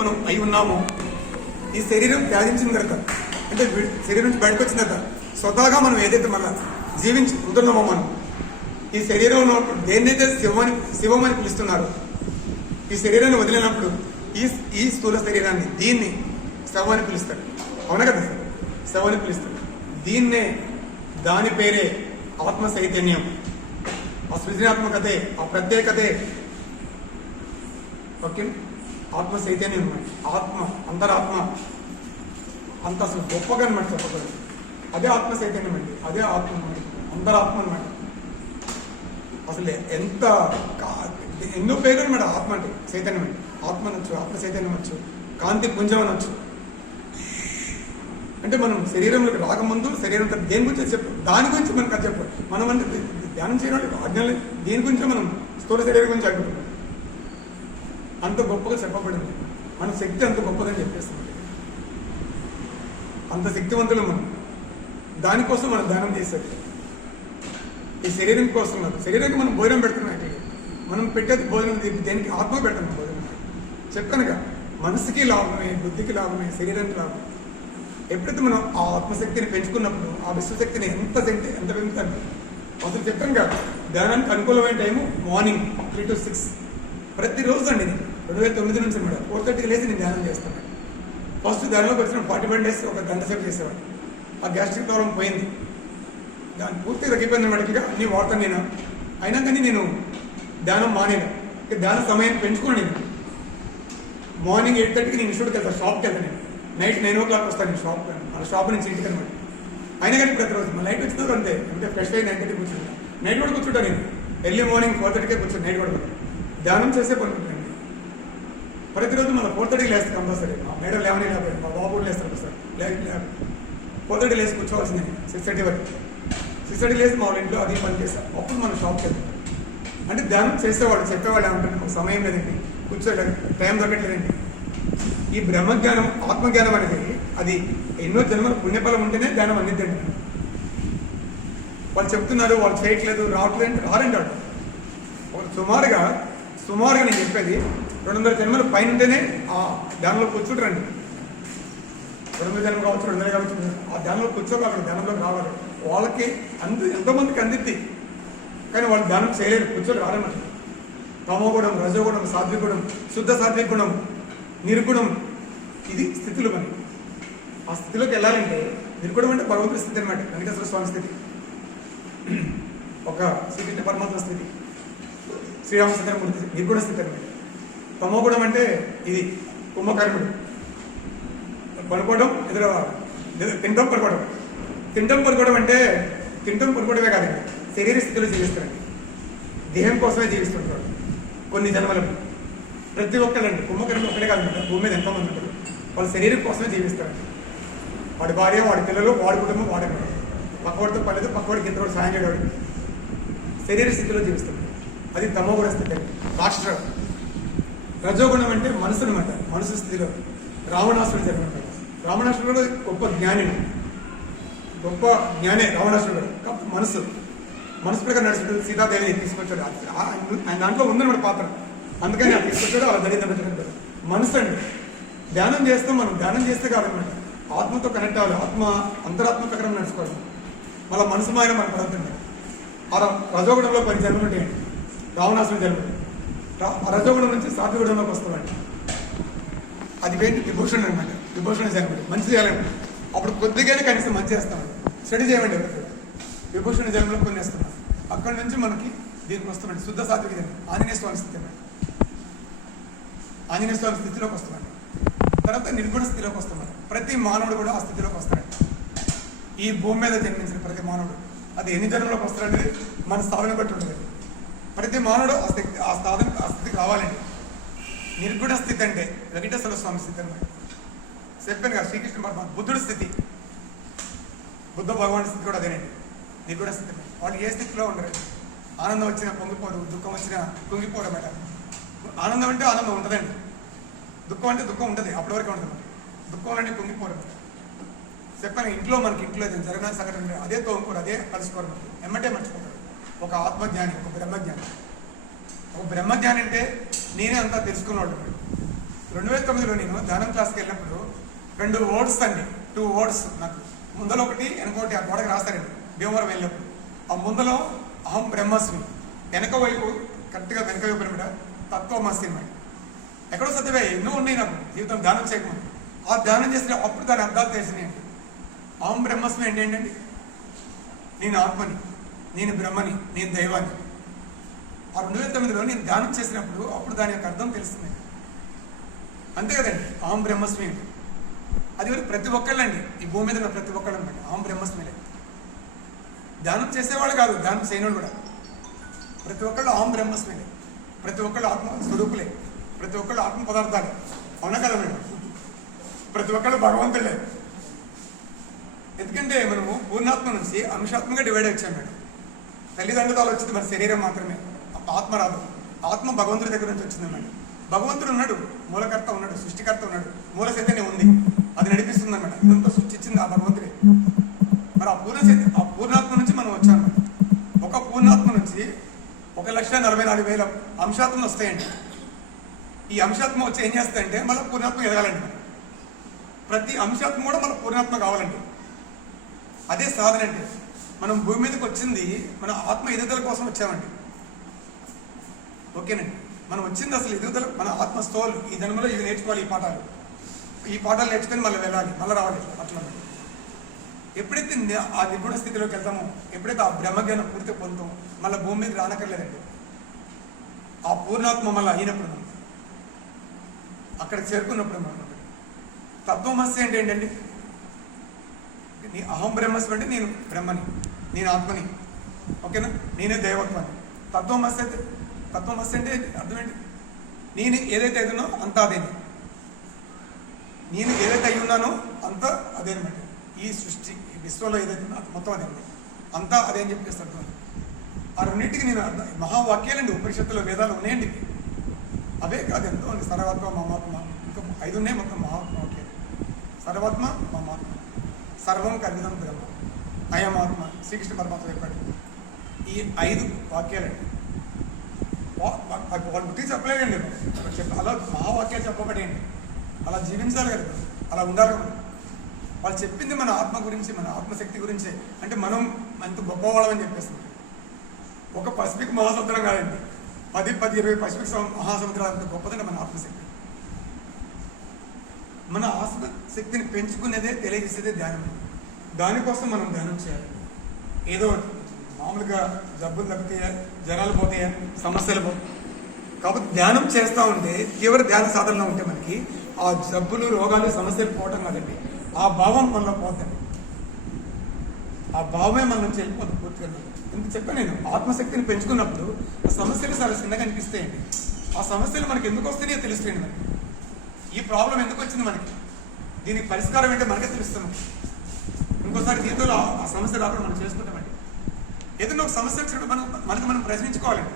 మనం అయి ఉన్నామో ఈ శరీరం త్యాజించిన తర్వాత, అంటే శరీరం నుంచి బయటకు వచ్చిన తర్వాత స్వతహాగా మనం ఏదైతే మళ్ళీ జీవించి ఉంటున్నామో మనం ఈ శరీరంలో దేన్నైతే శివమని పిలుస్తున్నారో ఈ శరీరాన్ని వదిలినప్పుడు ఈ స్థూల శరీరాన్ని దీన్ని శవాన్ని పిలుస్తాడు. అవునా కదా సార్? శవాన్ని పిలుస్తాడు. దీన్నే దాని పేరే ఆత్మ చైతన్యం. ఆ సృజనాత్మకతే, ఆ ప్రత్యేకతే ఓకే ఆత్మ చైతన్యం అనమాట. ఆత్మ అంతరాత్మ అంత అసలు గొప్పగా అనమాట చెప్పకూడదు. అదే ఆత్మ చైతన్యం అండి, అదే ఆత్మ అనమాట, అంతరాత్మ అనమాట. అసలు ఎంత ఎన్నో పేర్లు అనమాట ఆత్మ అంటే. చైతన్యం అంటే ఆత్మ అనొచ్చు, ఆత్మ చైతన్యం అనొచ్చు, కాంతి పుంజం అనొచ్చు. అంటే మనం శరీరంలోకి రాకముందు శరీరం దేని గురించి చెప్పాం, దాని గురించి మనకు అది చెప్పాలి. మనం అంటే ధ్యానం చేయడం ఆజ్ఞలు దేని గురించో మనం స్థూల శరీరం గురించి అనుకుంటాం. అంత గొప్పగా చెప్పబడింది. మన శక్తి అంత గొప్పదని చెప్పేస్తుంది. అంత శక్తివంతులు మనం. దానికోసం మనం ధ్యానం చేసేది. ఈ శరీరం కోసం కాదు. శరీరానికి మనం భోజనం పెడుతున్నాం. అయితే మనం పెట్టేది భోజనం దేనికి? ఆత్మ పెడతాం భోజనం. చెప్పానుగా, మనసుకి లాభమే, బుద్ధికి లాభమే, శరీరానికి లాభమే. ఎప్పుడైతే మనం ఆ ఆత్మశక్తిని పెంచుకున్నప్పుడు ఆ విశ్వశక్తిని ఎంత పెంచుతాను. అసలు చెప్పాను కదా, ధ్యానానికి అనుకూలమైన టైము మార్నింగ్ 3 to 6 ప్రతిరోజు అండి. 2009 నుంచి అనమాట 4:30 లేచి నేను ధ్యానం చేస్తాను. ఫస్ట్ ధ్యానంలోకి వచ్చిన 41 days ఒక గంట సేపు చేసేవాడు. ఆ గ్యాస్ట్రిక్ ప్రాబ్లం పోయింది, దాన్ని పూర్తిగా తగ్గిపోయింది అనమాట. అన్నీ వాడతాను నేను. అయినా కానీ నేను ధ్యానం మానేను. ధ్యాన సమయాన్ని పెంచుకోండి. నేను మార్నింగ్ 8:30కి నేను ఇన్స్టిట్యూట్కి వెళ్తాను, షాప్కి వెళ్తాను. నేను నైట్ 9 o'clock వస్తాను నేను షాప్. ఆ షాప్ నుంచి ఇంటికి అనమాట. అయినా కానీ ప్రతిరోజు మా నైట్ వచ్చిన అంతే. అంటే ఫ్రెష్ అయ్యి 9:30 కూర్చుంటాను. నైట్ కూడా కూర్చుంటాను నేను. ఎర్లీ మార్నింగ్ 4:30కే కూర్చొని నైట్ కూడా ధ్యానం చేసే పనుకుంటాను. ప్రతిరోజు మన 4:30 లేస్తాను కంపల్సరీ. మా మేడం లేవని లేకపోయింది, మా బాబు కూడా లేస్తారు సార్. 4:30 లేసి కూర్చోవాల్సిందే. 6:30 వరకు 6:30 లేసి మా వాళ్ళ ఇంట్లో అది పని చేస్తాం. అప్పుడు మనం షాప్కి వెళ్తాం. అంటే ధ్యానం చేసేవాడు చెప్పేవాడు ఏమంటారు, సమయం లేదండి, కూర్చోలేదు, టైం దొరకట్లేదండి. ఈ బ్రహ్మజ్ఞానం, ఆత్మజ్ఞానం అనేది అది ఎన్నో జన్మల పుణ్యఫలం ఉంటేనే ధ్యానం అందిద్దండి. వాళ్ళు చెప్తున్నారు, వాళ్ళు చేయట్లేదు, రావట్లేదు అంటే రారండి. వాళ్ళు సుమారుగా నేను చెప్పేది 200 జన్మల పైన ఉంటేనే ఆ ధ్యానంలో కూర్చుంటారండి. 200 జన్మ కావచ్చు, 200 కావచ్చు, ఆ ధ్యానంలో కూర్చోగలరు, ధ్యానంలోకి రావాలి. వాళ్ళకి ఎంతోమందికి అందిద్ది, కానీ వాళ్ళు ధ్యానం చేయలేరు, కూర్చొని రారన్నమాట. తమోగుణం, రజోగుణం, సాత్విగుణం, శుద్ధ సాత్విక గుణం, నిర్గుణం, ఇది స్థితులు మరి. ఆ స్థితిలోకి వెళ్ళాలంటే నిర్గుణం అంటే భగవంతుడి స్థితి అనమాట. వెంకటేశ్వర స్వామి స్థితి, ఒక శ్రీకృష్ణ పరమాత్మ స్థితి, శ్రీరామచంద్రమూర్తి నిర్గుణ స్థితి అనమాట. తమోగుణం అంటే ఇది కుంభకర్ణుడు, పడుకోవడం, తింటం పడుకోవడం అంటే తింటం పడుకోవడమే కాదండి, శరీర స్థితిలో జీవిస్తారండి. దేహం కోసమే జీవిస్తుంటాడు కొన్ని జన్మలకు. ప్రతి ఒక్కరండి, కుంభకర్ణుడు ఒక్కడే కాదండి, భూమి మీద ఎంతోమంది ఉంటారు. వాళ్ళ శరీరం కోసమే జీవిస్తారండి. వాడి భార్య, వాడి పిల్లలు, వాడి కుటుంబం, వాడేవాడు. పక్కవాడితో పర్లేదు, పక్కవాడికి ఇంతవాడు సాయం చేయడాడు. శరీర స్థితిలో జీవిస్తాడు. అది తమోగుణ స్థితి అండి. రాష్ట్రం. రజోగుణం అంటే మనసు అనమాట. మనసు స్థితిలో రావణాసురుడు జన్మించాడు. రావణాసురుడు గొప్ప జ్ఞాని రావణాసురుడు. కాబట్టి మనసు ప్రకారం నడుచుకుంటూ సీతాదేవిని తీసుకొచ్చాడు. ఆయన దాంట్లో ఉందన్నమాట పాత్ర. అందుకని అది తీసుకొచ్చాడు. అలా దళిత మనసు అండి. ధ్యానం చేస్తాం మనం. ధ్యానం చేస్తే కాదనమాట, ఆత్మతో కనెక్ట్ అవ్వాలి. అంతరాత్మ ప్రకారం నడుచుకోవాలి. మళ్ళీ మనసు మాయన మనకు పడుతుంది. ఆ రజోగుణంలో 10 జన్మలు ఉంటాయండి. రావణాసురుడు జన్మలు. ఆ రజోగుణం నుంచి సాత్విగుణంలోకి వస్తామండి. అది ఏంటి? విభూషణుడు అనమాట. విభూషణ జన్మడు. మంచి చేయాలండి. అప్పుడు కొద్దిగానే కనీసం మంచి చేస్తామండి. స్టడీ చేయమండి. విభూషణ జన్మలో కొన్ని వేస్తున్నాం. అక్కడి నుంచి మనకి దీనికి వస్తామండి. శుద్ధ సాత్విక జన్మ, ఆంజనేయ స్వామి స్థితి అండి. ఆంజనేయ స్వామి స్థితిలోకి వస్తామండి. తర్వాత నిర్గుణ స్థితిలోకి వస్తామండి. ప్రతి మానవుడు కూడా ఆ స్థితిలోకి వస్తాడండి. ఈ భూమి మీద జన్మించిన ప్రతి మానవుడు అది ఎన్ని జన్మలోకి వస్తాడనేది మన సాధన బట్టి ఉంటుంది. ప్రతి మానవుడు ఆ స్థితికి రావాలండి. నిర్గుణ స్థితి అంటే వెంకటేశ్వర స్వామి స్థితి అనమాట. చెప్పాను కదా, శ్రీకృష్ణ పరమాత్మ, బుద్ధుడి స్థితి, బుద్ధ భగవాన్ స్థితి కూడా అదేనండి. నిర్గుణ స్థితి. వాళ్ళు ఏ స్థితిలో ఉండరు. ఆనందం వచ్చినా పొంగిపోరు, దుఃఖం వచ్చినా కుంగిపోరు అన్నమాట. ఆనందం అంటే ఆనందం ఉంటుందండి, దుఃఖం అంటే దుఃఖం ఉంటుంది, అప్పటి వరకు ఉంటుంది. దుఃఖం అంటే కుంగిపోరు. చెప్పాను, మనకి ఇంట్లో జరిగిన సంఘటన అదే తోముకోరు, అదే కలుసుకోరు, ఎమ్మటే మర్చిపోతారు. ఒక ఆత్మజ్ఞాని, ఒక బ్రహ్మజ్ఞాని అంటే నేనే అంతా తెలుసుకున్నాడు. 2009లో నేను ధ్యానం క్లాస్కి వెళ్ళినప్పుడు 2 వర్డ్స్ అండి, 2 వర్డ్స్ నాకు ముందలో ఒకటి వెనకొకటి ఆ గోడకి రాస్తారండి. భీమవరం వెళ్ళినప్పుడు ఆ ముందలో అహం బ్రహ్మస్మి, వెనక వైపు కరెక్ట్గా వెనక వైపు అనమాట తత్వమస్మి అనమాట. ఎక్కడో సత్యవే ఎన్నో ఉన్నాయి నాకు జీవితం ధ్యానం చేయకముందు. ఆ ధ్యానం చేసిన అప్పుడు దాని అర్థాలు తెలిసినాయండి. అహం బ్రహ్మస్మి అంటే ఏంటండి? నేను ఆత్మని, నేను బ్రహ్మని, నేను దైవాన్ని. ఆ 2009లో నేను ధ్యానం చేసినప్పుడు అప్పుడు దాని యొక్క అర్థం తెలుస్తుంది. అంతే కదండి అహం బ్రహ్మస్మి అంటే. అది వరకు ప్రతి ఒక్కళ్ళండి, ఈ భూమి మీద ఉన్న ప్రతి ఒక్కళ్ళు అనమాట అహం బ్రహ్మస్మిలే. ధ్యానం చేసేవాళ్ళు కాదు, ధ్యానం చేయనివాళ్ళు కూడా ప్రతి ఒక్కళ్ళు అహం బ్రహ్మస్మిలే. ప్రతి ఒక్కళ్ళు ఆత్మ స్వరూపులే, ప్రతి ఒక్కళ్ళు ఆత్మ పదార్థాలే. అవునా కదా మేడం? ప్రతి ఒక్కళ్ళు భగవంతులే. ఎందుకంటే మనము పూర్ణాత్మ నుంచి అంశాత్మగా డివైడ్ వచ్చాం మేడం. తల్లిదండ్రులు వచ్చింది మన శరీరం మాత్రమే, ఆత్మ రాదు. ఆత్మ భగవంతుడి దగ్గర నుంచి వచ్చింది మేడం. భగవంతుడు ఉన్నాడు, మూలకర్త ఉన్నాడు, సృష్టికర్త ఉన్నాడు, మూల చైతన్యం ఉంది, అది నడిపిస్తుంది అన్నమాట. ఇదంతా సృష్టించింది ఆ భగవంతుడే. మరి ఆ పూర్ణాత్మ నుంచి మనం వచ్చాం. ఒక పూర్ణాత్మ నుంచి 1,44,000 అంశాత్మలు వస్తాయండి. ఈ అంశాత్మ వచ్చి ఏం చేస్తాయంటే మళ్ళీ పూర్ణాత్మ ఎదగాలండి. ప్రతి అంశాత్మ కూడా మన పూర్ణాత్మ కావాలండి. అదే సాధన అంటే. మనం భూమి మీదకి వచ్చింది మన ఆత్మ ఎదుగుదల కోసం వచ్చామండి. ఓకేనండి? మనం వచ్చింది అసలు ఎదుగుదల, మన ఆత్మ స్థోలు. ఈ జన్మలో ఇవి నేర్చుకోవాలి, ఈ పాఠాలు నేర్చుకొని మళ్ళీ వెళ్ళాలి, మళ్ళీ రావాలి. అట్లా ఎప్పుడైతే ఆ నిర్గుణ స్థితిలోకి వెళ్తామో, ఎప్పుడైతే ఆ బ్రహ్మజ్ఞానం పూర్తి పొందుతామో మళ్ళీ భూమి మీద రానక్కర్లేదండి. ఆ పూర్ణాత్మ మళ్ళీ అయినప్పుడు మనం అక్కడికి చేరుకున్నప్పుడు మనం తత్వమస్య అంటే ఏంటండి? నీ అహం బ్రహ్మస్మి అంటే నేను బ్రహ్మని, నేను ఆత్మని. ఓకేనా? నేనే దైవత్వాన్ని. తత్వమస్య అంటే అర్థం ఏంటి? నేను ఏదైతే అవుతున్నా అంతా అదేని. నేను ఏదైతే అయి ఉన్నానో అంతా అదేనమాట. ఈ సృష్టి, ఈ విశ్వంలో ఏదైతే ఉన్నా మొత్తం అదే అంతా అదే అని చెప్పేసి అర్థం. ఆ రెండింటికి నేను మహావాక్యాలండి, ఉపనిషత్తులో వేదాలు ఉన్నాయండి. అవే కాదు, ఎంతో ఉంది. సర్వాత్మ మమాత్మ, ఇంకా 5 ఉన్నాయి మొత్తం మహావాక్యాలు. సర్వాత్మ మమాత్మ, సర్వం కల్విదం బ్రహ్మ, అయమాత్మ, శ్రీకృష్ణ పరమాత్మ చెప్పాడు. ఈ 5 వాక్యాలండి. వాళ్ళు గుర్తించి చెప్పలేదండి. అలా మహావాక్యాలు చెప్పబడేయండి. అలా జీవించాలి కదా, అలా ఉండాలి కదా. వాళ్ళు చెప్పింది మన ఆత్మ గురించి, మన ఆత్మశక్తి గురించి. అంటే మనం అంత గొప్పవాళ్ళమని చెప్పేస్తుంది. ఒక పసిఫిక్ మహాసముద్రం కాదండి, 10-20 పసిఫిక్ మహాసముద్రాలు అంత గొప్పదండి మన ఆత్మశక్తి. మన ఆత్మశక్తిని పెంచుకునేదే, తెలియజేసేదే ధ్యానం. దానికోసం మనం ధ్యానం చేయాలి. ఏదో మామూలుగా జబ్బులు తగ్గుతాయా, జ్వరాలు పోతాయా, సమస్యలు పోతాయి కాబట్టి ధ్యానం చేస్తూ ఉంటే, తీవ్ర ధ్యాన సాధనలో ఉంటే మనకి ఆ జబ్బులు, రోగాలు, సమస్యలు పోవటం కాదండి, ఆ భావం మనలో పోతుంది. ఆ భావమే మన నుంచి వెళ్ళిపోతుంది పూర్తిగా. ఎందుకు చెప్పాను నేను? ఆత్మశక్తిని పెంచుకున్నప్పుడు ఆ సమస్యలు చాలా చిన్నగా అనిపిస్తాయండి. ఆ సమస్యలు మనకి ఎందుకు వస్తున్నాయో తెలుస్తాయండి. మనకి ఈ ప్రాబ్లం ఎందుకు వచ్చింది, మనకి దీనికి పరిష్కారం ఏంటో మనకే తెలుస్తుంది. ఇంకోసారి జీవితంలో ఆ సమస్య రాకుండా మనం చేసుకుంటామండి. ఏదైనా ఒక సమస్య వచ్చినప్పుడు మనకి మనం ప్రశ్నించుకోవాలండి.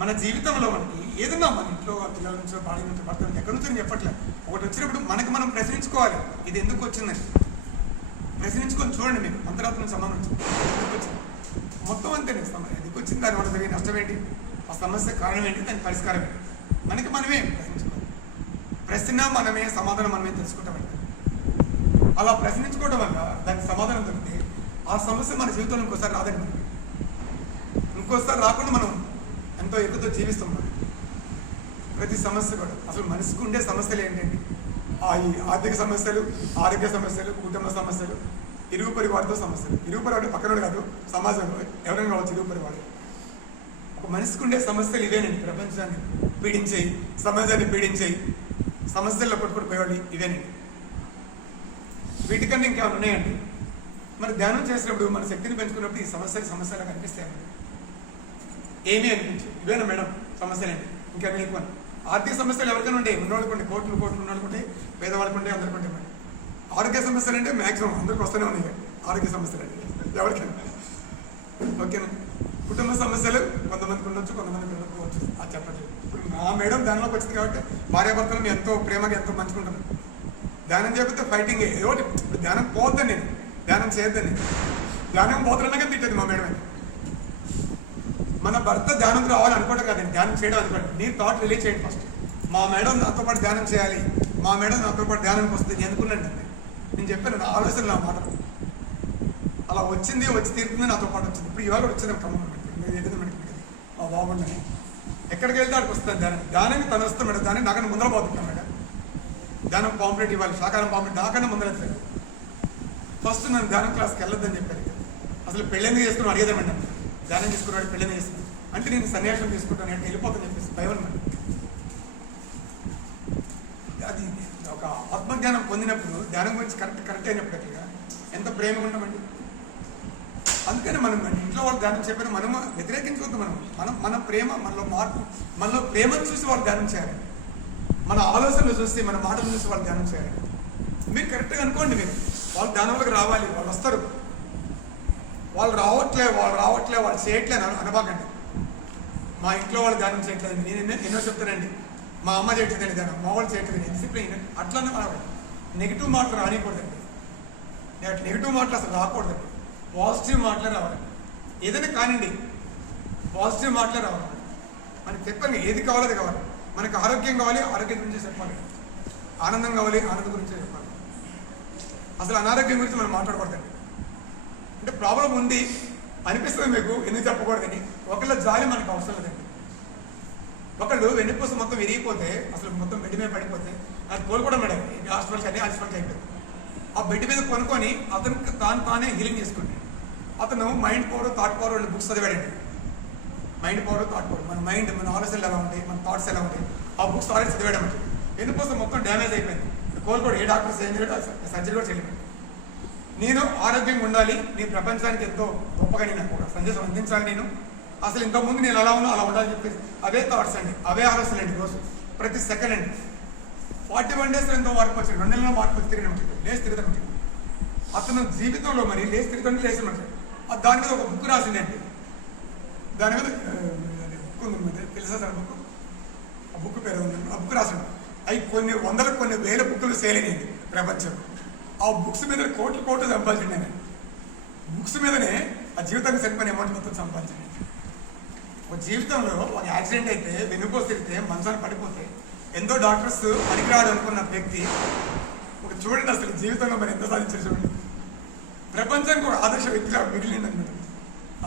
మన జీవితంలో మనకి ఏదన్నా, మన ఇంట్లో పిల్లల నుంచో, భార్య నుంచో, భర్త నుంచి, ఎక్కడి నుంచో చెప్పట్లేదు, ఒకటి వచ్చినప్పుడు మనకి మనం ప్రశ్నించుకోవాలి. ఇది ఎందుకు వచ్చిందని ప్రశ్నించుకొని చూడండి. మీరు అంతరాత్మకు సంబంధించి ఎందుకు వచ్చింది మొత్తం అంతేనే. ఎందుకు వచ్చింది, దానివల్ల జరిగే నష్టం ఏంటి, ఆ సమస్య కారణం ఏంటి, దానికి పరిష్కారం ఏంటి, మనకి మనమే ప్రశ్నించుకోవాలి. ప్రశ్న మనమే, సమాధానం మనమే తెలుసుకుంటామండి. అలా ప్రశ్నించుకోవడం వల్ల దానికి సమాధానం దొరికితే ఆ సమస్య మన జీవితంలో ఇంకోసారి రాదండి. మనకి ఇంకోసారి రాకుండా మనం ఎంతో ఎక్కువతో జీవిస్తాం. మనం ప్రతి సమస్య కూడా అసలు మనిషికి ఉండే సమస్యలు ఏంటండి? ఈ ఆర్థిక సమస్యలు, ఆరోగ్య సమస్యలు, కుటుంబ సమస్యలు, ఇరుగు పరివారితో సమస్యలు. ఇరుగు పరివాడు పక్కన కాదు, సమాజంలో ఎవరైనా కావచ్చు ఇరుగు పరివాడు. ఒక మనిషికి ఉండే సమస్యలు ఇవేనండి. ప్రపంచాన్ని పీడించేయి, సమాజాన్ని పీడించేయి, సమస్యల్లో కొట్టుకుని పోయేవాళ్ళు ఇవేనండి. వీటికన్నా ఇంకేమైనా ఉన్నాయండి? మరి ధ్యానం చేసినప్పుడు, మన శక్తిని పెంచుకున్నప్పుడు ఈ సమస్యలు కనిపిస్తాయండి. ఏమీ అనిపించు. ఇవేనా మేడం సమస్యలేండి? ఇంకేమీ ఎక్కువ. ఆర్థిక సమస్యలు ఎవరికైనా ఉండే, ఉన్నవాళ్ళకుంటే, కోట్లు ఉన్నవాళ్ళకుంటే, పేదవాళ్ళకుంటే, అందరికంటే మేడం. ఆరోగ్య సమస్యలు అంటే మ్యాక్సిమం అందరికి వస్తూనే ఉన్నాయి. ఆరోగ్య సమస్యలు అంటే ఎవరికైనా ఓకేనా? కుటుంబ సమస్యలు కొంతమందికి ఉండొచ్చు, కొంతమందికి ఉండకపోవచ్చు. అది చెప్పట్లేదు. ఇప్పుడు మా మేడం ధ్యానంలోకి వచ్చింది కాబట్టి భార్యాభర్తలు ఎంతో ప్రేమగా, ఎంతో మంచుకుంటున్నాను. ధ్యానం చేయకపోతే ఫైటింగ్ ఏదోటి. ఇప్పుడు ధ్యానం పోద్దని, నేను ధ్యానం చేయొద్దని, ధ్యానం పోతున్నా కానీ తిట్టేది మా మేడం. మన భర్త ధ్యానం రావాలనుకోవడం కాదండి, ధ్యానం చేయడం అనుకోండి. నీ థాట్ రిలీజ్ చేయండి ఫస్ట్. మా మేడం నాతో పాటు ధ్యానం చేయాలి, మా మేడం నాతో పాటు ధ్యానానికి వస్తుంది నేను అనుకున్నాను. నేను చెప్పాను నా ఆలోచన నా మాట అలా వచ్చింది, వచ్చి తీరుతుంది, నాతో పాటు వచ్చింది. ఇప్పుడు ఇవాళ వచ్చింది ఖమ్మం మా బాగుండని ఎక్కడికి వెళ్తే అక్కడికి వస్తుంది ధ్యానం. ధ్యానానికి తను వస్తాం మేడం, దాన్ని నాకన్నా ముందర పోతున్నాం మేడం. ధ్యానం పాంప్లెట్ ఇవ్వాలి, శాకారం పాంప్లెట్ నాకన్నా ముందర వెళ్తాను. ఫస్ట్ నన్ను ధ్యానం క్లాస్కి వెళ్ళొద్దని చెప్పారు. అసలు పెళ్ళెందుకు చేసుకుని అడిగేదామండి, ధ్యానం చేసుకున్నాడు పెళ్ళెందుకు చేసుకున్నాను అంటే నేను సన్యాసం తీసుకుంటాను అంటే వెళ్ళిపోతాను చెప్పేసి భయం. అది ఒక ఆత్మజ్ఞానం పొందినప్పుడు ధ్యానం గురించి కరెక్ట్ అయినప్పటికీ ఎంత ప్రేమగా ఉంటామండి. అందుకని మనం ఇంట్లో వాళ్ళు ధ్యానం చెప్పిన మనము వ్యతిరేకించవద్దు. మన ప్రేమ మనలో ప్రేమను చూసి వాళ్ళు ధ్యానం చేయాలి. మన ఆలోచనలు చూసి, మన మాటలు చూసి వాళ్ళు ధ్యానం చేయాలి. మీరు కరెక్ట్గా అనుకోండి, మీరు వాళ్ళు ధ్యానంలోకి రావాలి, వాళ్ళు వస్తారు. వాళ్ళు రావట్లే వాళ్ళు చేయట్లేదు అనబాకండి. మా ఇంట్లో వాళ్ళు ధ్యానం చేయట్లేదు, నేను ఎన్నో చెప్తానండి. మా అమ్మ చేయట్లేదండి ధ్యానం, మా వాళ్ళు చేయట్లేదు, డిసిప్లిన్ అట్లనే నెగిటివ్ మాటలు రానికూడదండి. నెగిటివ్ మాటలు అసలు రాకూడదండి. పాజిటివ్ మాటలే రావాలి. ఏదైనా కానివ్వండి, పాజిటివ్ మాటలే రావాలి. మనకి చెప్పండి ఏది కావాలో అది కావాలి. మనకు ఆరోగ్యం కావాలి, ఆరోగ్యం గురించి చెప్పాలి. ఆనందం కావాలి, ఆనందం గురించి చెప్పాలి. అసలు అనారోగ్యం గురించి మనం మాట్లాడకూడదండి. అంటే ప్రాబ్లం ఉంది అనిపిస్తుంది మీకు, ఎందుకు చెప్పకూడదని. ఒకళ్ళ జాలి మనకు అవసరం లేదండి. ఒకళ్ళు వెన్నుపూస మొత్తం విరిగిపోతే, అసలు మొత్తం బెడ్ మీద పడిపోతే అది కోలుకోవడం మేడం. హాస్పిటల్కి అయిపోయింది. ఆ బెడ్ మీద కొనుక్కొని అతనికి తానే హీలింగ్ చేసుకుంటాడు. అతను mind power, thought power books చదివాడండి. మైండ్ పవర్, థాట్ పవర్, మన మైండ్, మన ఆలోచనలు ఎలా ఉంటాయి, మన థాట్స్ ఎలా ఉంటాయి, ఆ బుక్స్ ఆల్రెడీ చదివాడు అంటే వెన్నుపూస మొత్తం డ్యామేజ్ అయిపోయింది. కోలుకోడు, ఏ డాక్టర్స్ ఏం చేయడం, సర్జరీ కూడా చేయలేదు. నేను ఆరోగ్యంగా ఉండాలి, నీ ప్రపంచానికి ఎంతో గొప్పగా నేను ఒక సందేశం అందించాలి. నేను అసలు ఇంతకుముందు నేను ఎలా ఉన్నా అలా ఉండాలని చెప్పేసి అవే థాట్స్ అండి, అవే ఆలోచనలు అండి. రోజు ప్రతి సెకండ్ అండి 41 days ఎంతో మార్పు వచ్చాడు. 2 నెలల్లో మార్పు వచ్చి తిరిగిన లేచి తిరుగుతాం. అతను జీవితంలో మరి లేచి తిరుగుతుంటే లేచినట్టు దాని మీద ఒక బుక్ రాసిందండి. దాని మీద బుక్ ఉంది, తెలుసా సార్ బుక్? ఆ బుక్ పేరు ఉంది, ఆ బుక్ రాసింది. అవి కొన్ని వందల కొన్ని వేల బుక్కులు సేల్ అయ్యింది ప్రపంచం. ఆ బుక్స్ మీద కోట్లు సంపాదించండి. బుక్స్ మీదనే ఆ జీవితానికి సరిపోయిన అమౌంట్ మొత్తం సంపాదించండి. ఒక జీవితంలో ఒక యాక్సిడెంట్ అయితే, వెన్నుపూస తిరిగితే, మంచాన్ని పడిపోతే ఎంతో డాక్టర్స్ పనికిరాడు అనుకున్న వ్యక్తి ఒక చూడండి అసలు జీవితంలో మరి ఎంత సాధించారు చూడండి. ప్రపంచానికి ఒక ఆదర్శ వ్యక్తిగా మిగిలిందన్నమాట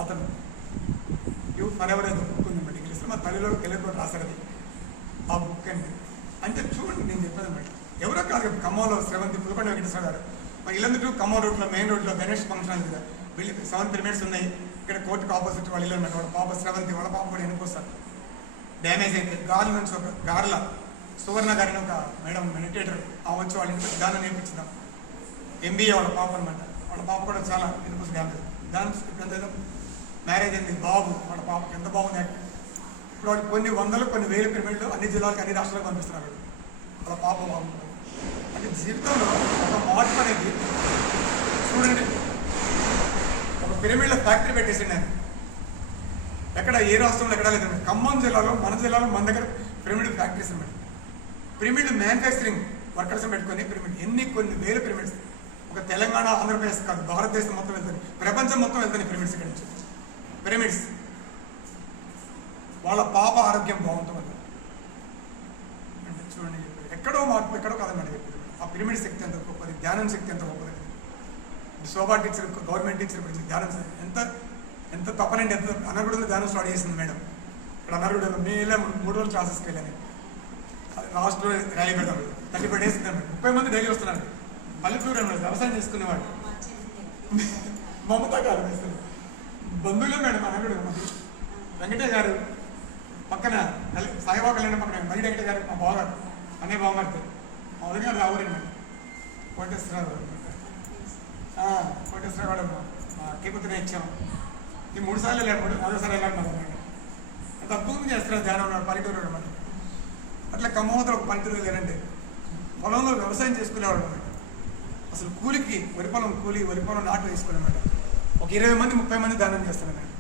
అతను. యూ ఫర్ ఎవర్ ఏదో బుక్ ఉందన్నమాట ఇంగ్లీష్లో, మా తల్లిలో తెలుగులో రాశారు అది. ఆ బుక్ అండి. అంటే చూడండి నేను చెప్పేది అన్నమాట. ఎవరో కాదు, ఖమ్మంలో శ్రవంతి పులకొండ వెంకటేశ్వర గారు మా ఇల్లందుకు ఖమ్మం రోడ్లో మెయిన్ రోడ్లో గణేష్ ఫంక్షన్ ఉంది కదా, వెళ్ళి 7 pyramids ఉన్నాయి. ఇక్కడ కోర్టుకు ఆపోజిట్ వాళ్ళ ఇల్లు అన్నమాట. వాళ్ళ పాప శ్రవంతి, వాళ్ళ పాప కూడా ఎన్నుకొస్తారు. డ్యామేజ్ అయితే గాలి నుంచి ఒక గార్ల సువర్ణ గారిని ఒక మేడం మెడిటేటర్ వచ్చి వాళ్ళ ఇంట్లో ధ్యానం నేర్పించుదాం. MBA వాళ్ళ పాప అనమాట. వాళ్ళ పాప కూడా చాలా ఎన్నుకోసం డ్యామేజ్. ధ్యానం ఎంత మ్యారేజ్ అయింది, బాబు వాళ్ళ పాపకి ఎంత బాగుంది. ఇప్పుడు వాళ్ళు కొన్ని వందలు కొన్ని వేల పిరమిడ్లు అన్ని జిల్లాలకు అన్ని రాష్ట్రాలకు పంపిస్తున్నారు. వాళ్ళ పాప బాగుంటుంది. అంటే జీవితంలో ఒక మార్పు అనేది చూడండి. ఒక పిరమిడ్ల ఫ్యాక్టరీ పెట్టేసిండి ఆయన. ఎక్కడ ఏ రాష్ట్రంలో ఎక్కడా లేదు. ఖమ్మం జిల్లాలో, మన జిల్లాలో మన దగ్గర పిరమిడ్ ఫ్యాక్టరీస్ అన్నమాట. పిరమిడ్ మ్యానుఫ్యాక్చరింగ్ వర్కర్స్ పెట్టుకొని పిరమిడ్ కొన్ని వేల పిరమిడ్స్ ఒక తెలంగాణ, ఆంధ్రప్రదేశ్ కాదు, భారతదేశం మొత్తం వెళ్తుంది, ప్రపంచం మొత్తం వెళ్తుంది పిరమిడ్స్. ఇక్కడ నుంచి పిరమిడ్స్ వాళ్ళ పాప ఆరోగ్యం బాగుంటుంది అంటే చూడండి. ఎక్కడో మార్పు, ఎక్కడో కాదన్నమాట చెప్పేది. ఆ పిరమిడ్ శక్తి ఎంత గొప్పది, ధ్యానం శక్తి ఎంత గొప్పది. శోభా టీచర్, గవర్నమెంట్ టీచర్ గురించి ధ్యానం ఎంత తప్పనండి. ఎంత అనర్గుడిలో ధ్యానం స్టార్ట్ చేసింది మేడం. ఇక్కడ అనర్గుడిలో మేలే 3 రోజులు క్లాసెస్కి వెళ్ళాను. లాస్ట్ ర్యాలీ పెడతాం, 35 days 30 మంది డైలీ వస్తున్నారు. పల్లెటూరు అన్నమాట, వ్యవసాయం చేసుకునేవాడు. మమతా గారు బంధువులే మేడం అనర్గుడు. వెంకటయ్య గారు పక్కన సాయిబాబా కళ్యాణం పక్కన మళ్ళీ వెంకటయ్య గారు మా బావగారు, అనే బావగారితో మా వదిన గారు రావురండి మేడం. కోటేశ్వరరావు కూడా మా కేపుతూనే ఇచ్చాము. ఈ 3 సార్లు వెళ్ళాడు, 4సారి వెళ్ళాడు మేడం. అంత అద్భుతంగా చేస్తున్నారు ధ్యానం ఉన్నాడు పల్లెటూరు అనమాట. అట్లా ఖమ్మంతో ఒక పల్లెటూరు వెళ్ళారంటే పొలంలో వ్యవసాయం చేసుకునేవాడు అనమాట. అసలు కూలికి వరి పొలం నాటు వేసుకునేమాట. ఒక 20 మంది 30 మంది ధ్యానం చేస్తున్నాను మేడం.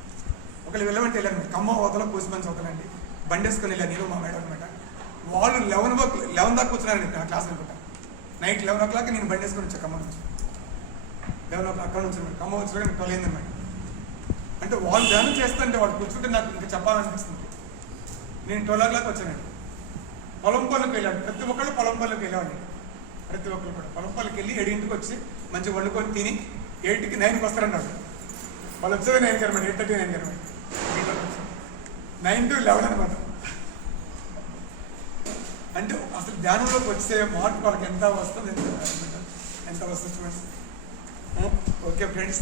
ఒకళ్ళు వెళ్ళమంటే వెళ్ళాను. ఖమ్మం అవతల కూసిమంచి అవతలండి బండి వేసుకొని వెళ్ళాను నేను, మా మేడం అనమాట. వాళ్ళు 11 దాకా కూర్చున్నారండి నా క్లాస్ అనుకుంటా. నైట్ 11 o'clock నేను బండి వేసుకొని వచ్చాను ఖమ్మం నుంచి. 11 o'clock అక్కడ నుంచి ఖమ్మం వచ్చి 12 అయిందన్నమాట. అంటే వాళ్ళు ధ్యానం చేస్తుంటే వాళ్ళు కూర్చుంటే నాకు ఇంకా చెప్పాలనిపిస్తుంది. నేను 12 o'clock వచ్చానండి. పొలం పనులకు వెళ్ళాడు. ప్రతి ఒక్కళ్ళు పొలం పనులకు వెళ్ళేవాడిని. ప్రతి ఒక్కరు కూడా పొలం పనులకు వెళ్ళి 7ంటికి వచ్చి మంచిగా వండుకొని తిని 8కి 9కి వస్తారన్నాడు. వాళ్ళు వచ్చేది 9కి అనమాట, 8:30 9కి అనమాట. 9 to 11 అనమాట. అంటే అసలు ధ్యానంలోకి వచ్చే మార్పు వాళ్ళకి ఎంత వస్తుంది, ఎంత వస్తుంది చూడండి. Okay friends,